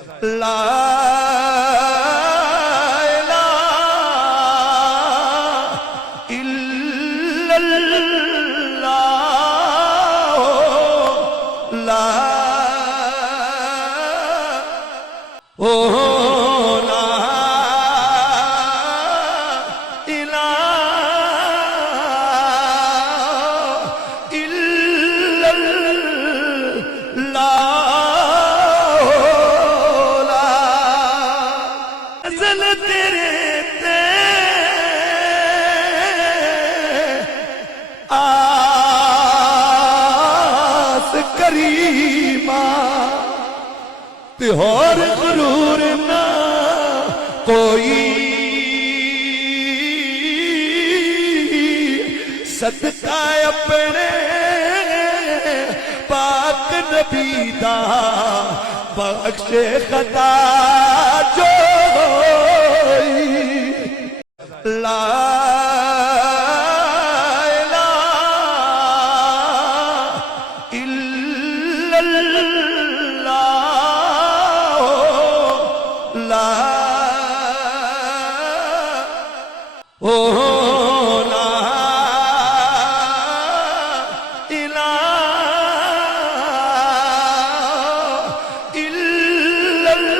ला इलाहा इल्लल्लाह ला ओ ला इलाहा इल्लल्लाह असल तेरे ते आस करीमा ते होर गुरूर ना कोई सदका अपने पाक नबी दा बख्शे खता जो ला इलाहा इल्लल्लाह ला ओ ला इलाहा इल्लल्लाह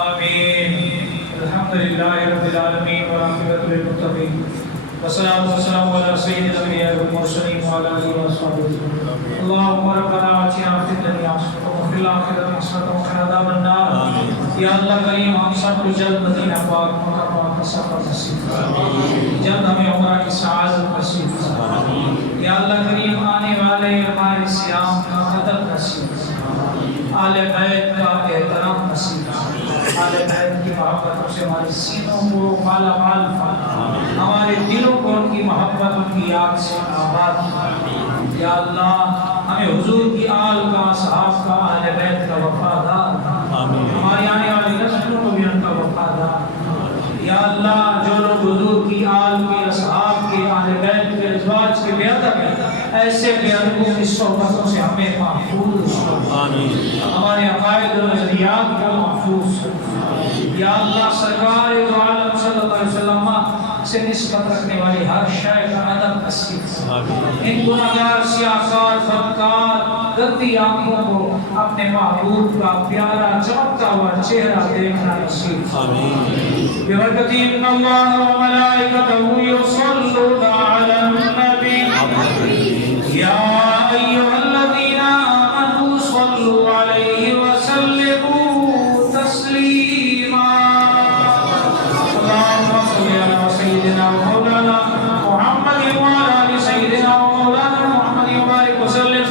आमीन। अल्हम्दुलिल्लाहि रब्बिल आलमीन व आक़िबतु लिल मुत्तक़ीन। वस्सलातु वस्सलामु अला सय्यिदिल अंबिया'i वल मुरसलीन व अला आलिहि व अस्हाबिहि। अल्लाहुम्मा रब्बना आतिना फिद दुनिया हसनतन व फिल आखिरति हसनतन व क़िना अज़ाबन नार। या अल्लाह करीम, हम सबको जल्द मदीना पाक मुकर्रमा का सफर नसीब फरमा। जल्द हमें उम्रा की सआदत नसीब फरमा। या अल्लाह करीम, आने वाले हमारे सियाम का अदब नसीब फरमा। आले बैत का एहतराम नसीब फरमा। आले बैत की मोहब्बतों से हमारे सीनों को माला माल फरमा। हमारे दिलों को उनकी मोहब्बत, उनकी याद से आबाद फरमा। या अल्लाह, हमें हुजूर की आल का, सहाब का, आले बैत का वफादार, हमारी आने वाली नस्लों को भी उनका वफादार। या अल्लाह, जो लोग हुजूर की आल के, असहाब के, आले बैत के, अज़वाज के बेअदब हैं, ऐसे बेअदबों की सोहबतों से हमें महफूज आमीन। हमारे अकायद और नज़रियात को महफूज। या अल्लाह, सरकार दो आलम सल्लल्लाहु अलैहि वसल्लम से निस्बत रखने वाली हर शय का अदब नसीब फरमा। इन गुनाहगार, सियाहकार, बदकार, गंदी आंखों को अपने महबूब का प्यारा चमकता हुआ चेहरा देखना नसीब फरमा। बिबरकति इन्नल्लाह व मलाइकतहु युसल्लूना अलन नबी या अय्युहल्लज़ीना आमनू सल्लू अलैहि व सल्लिमू तस्लीमा। अल्लाहुम्मा सल्लि अला सय्यिदिना व मौलाना मुहम्मद व अला आलि सय्यिदिना व मौलाना मुहम्मद व बारिक व सल्लिम।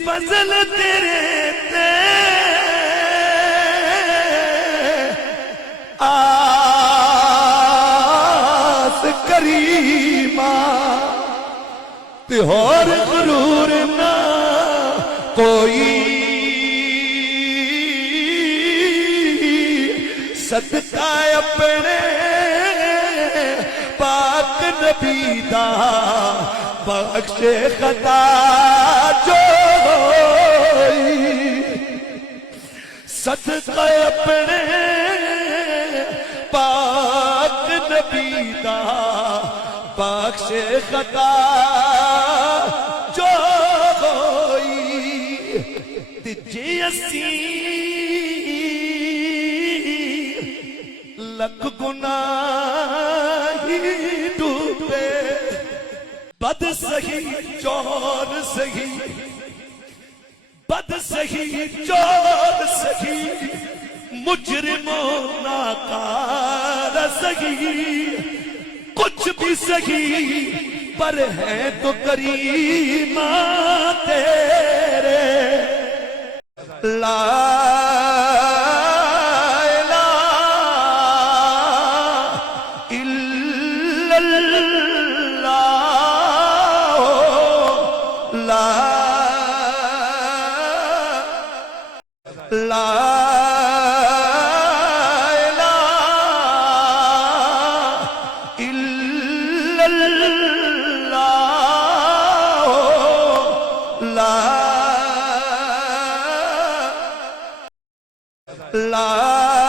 फजल तेरे ते आस करीमा ते होर गुरूर ना कोई सदका अपने पाक नबी दा बख्शे खता जो सदका अपने पाक नबी दा बख्शे खता जो जे असी लख गुनाही डूबे बद सही चोर सही बद सही चोर सही मुजरिमों नाकार सही कुछ भी सही पर है तो करीमा तेरे ला ला इलाहा इल्लल्लाह ला